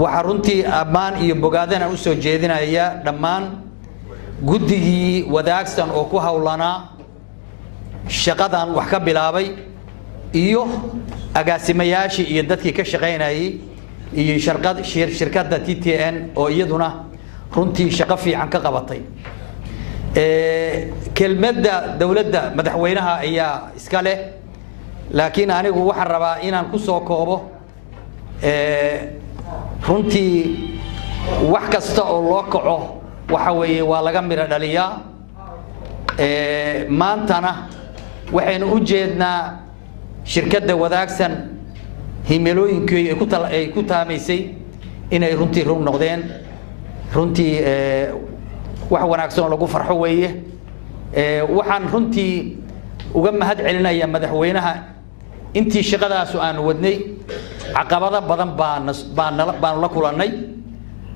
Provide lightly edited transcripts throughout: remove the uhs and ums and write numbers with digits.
waxa runtii ammaan iyo bogaadana u soo jeedinaya dhammaan guddigii wadaagsan oo ku hawlanaa shaqadan wax ka bilaabay iyo agaasimayaashii iyo dadkii ka shaqeynayay iyo shirkadda TTN oo iyaduna runtii shaqo fiican ka qabatay kelmadda dawladda madaxweynaha ayaa iska leh laakiin anigu waxaan rabaa inaan ku soo koobo runtii wax kasta oo loo kaco waxa weeye waa laga miro dhaliyaa maantana waxaynu u jeednaa shirkadda wadaagsan himilooyinkii ay ku taamaysay inay runtii run noqdeen runtii wax wanaagsan oo lagu farxo weeye waxaan runtii uga mahad celinayaa madaxweynaha intii shaqadaas aan wadnay caqabado badan baan la kulannay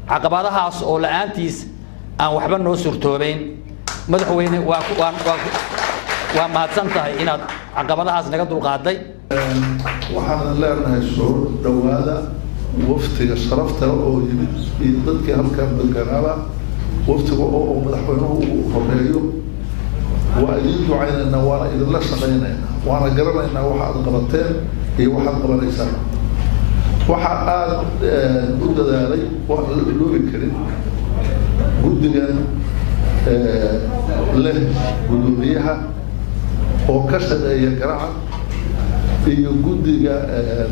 caqabadahaas oo la'aantiis aan waxba noo suurtoobayn madaxweyne waa mahadsan tahay inaad caqabadahaas naga dulqaaday waxaan leenahay soo dhawaada waftiga sharafta oo yimid iyo dadkii halkan deegaanada waftiga oo madaxweynuhu uu horeeyo waa idin ducaynaynaa waana idinla shaqaynaynaa waana garanaynaa waxa aad qabateen iyo waxaad qabanaysaan waxa aad u dadaalay waan la iloobi karin guddigan leh gudoomiyaha oo ka shaqeeya garaca iyo guddiga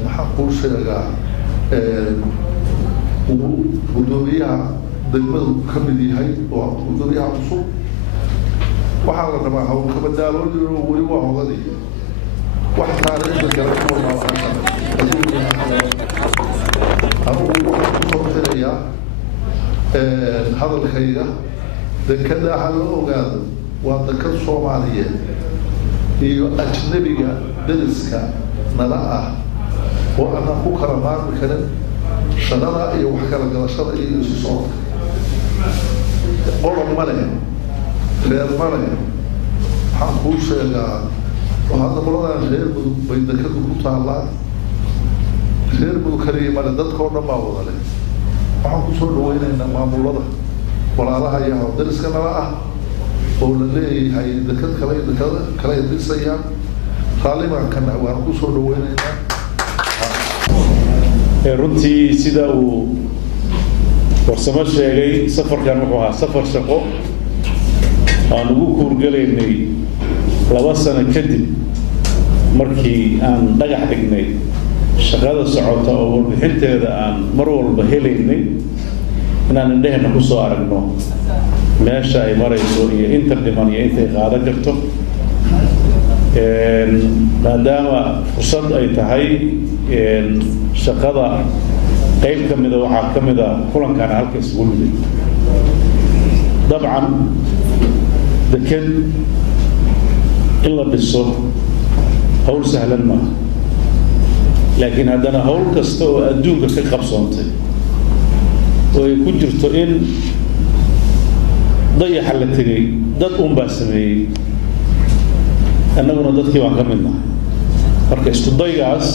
maxaa kuu sheegaa gudoomiyaha degmadu ka mid yahay oo gudoomiyaha cusub waxaa la rabaa hawlkabadaalooyin oo weli waa hogadii wax taariikhda kale ku walbaabaaan anugu waxaan kusoo xirayaa hadalkayga dekada ha la ogaado waa dekad soomaaliyeed iyo ajnabiga dariska nala ah oo aanan ku kala maarmi karin shaqada iyo wax kala galashada iyo isu socodka qodob ma leh reer ma leh waxaan kuu sheegaa hadda qoladan reer mudug bay dekadu ku taallaan reer mudug kaliya male dadkao dhan baa wada leh waxaan kusoo dhaweynaynaa maamulada walaalaha iyo dariska nala ah oo la leeyahay dekad kale dhisayaan raallibankana waan kusoo dhaweynaynaa runtii sida uu warsamo sheegay safarkan wuxuu ahaa safar shaqo aan ugu kuurgalaynay 2 sano kadib markii aan dhagax dhignay shaqada socota oo warbixinteeda aan mar walba helaynay inaan indhaheenna ku soo aragno meesha ay marayso iyo inta dhiman iyo intay qaadan karto maadaama fursad ay tahay shaqada qayb ka mida waxaa ka mida kulankaana halka isugu nimid dabcan deked in la dhiso hawl sahlan maaha laakiin haddana hawl kasta oo adduunka ka qabsoontay oo ay ku jirto in dayaxa la tegay dad unbaa sameeyey annaguna dadkii baan ka mid nahay marka isku daygaas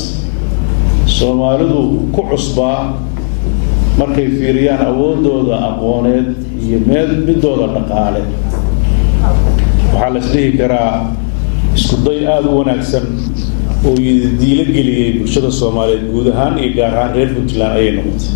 soomaalidu ku cusbaa markay fiiriyaan awoodooda aqooneed iyo midooda dhaqaale waxaa la isdhihi karaa isku day aada u wanaagsan oo diilo geliyey bulshada Soomaaliyeed guud ahaan iyo gaar ahaan reer Puntland ayay noqotay